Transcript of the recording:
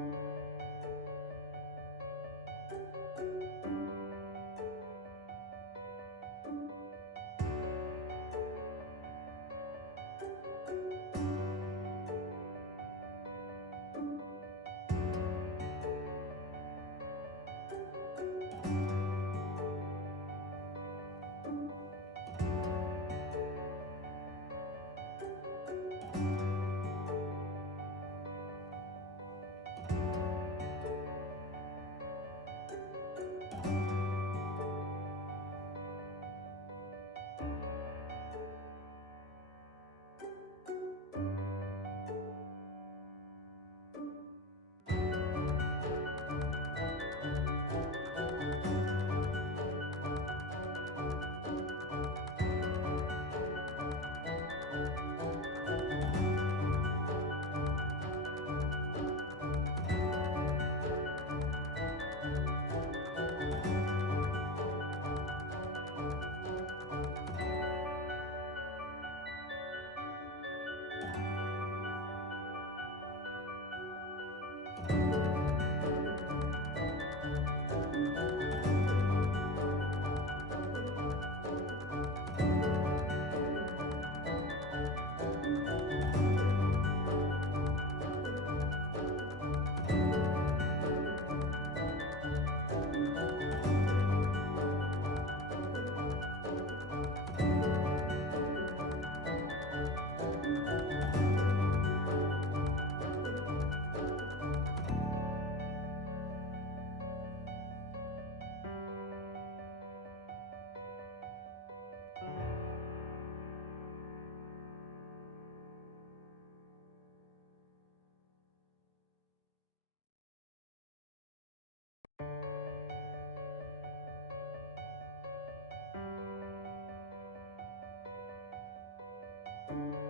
you you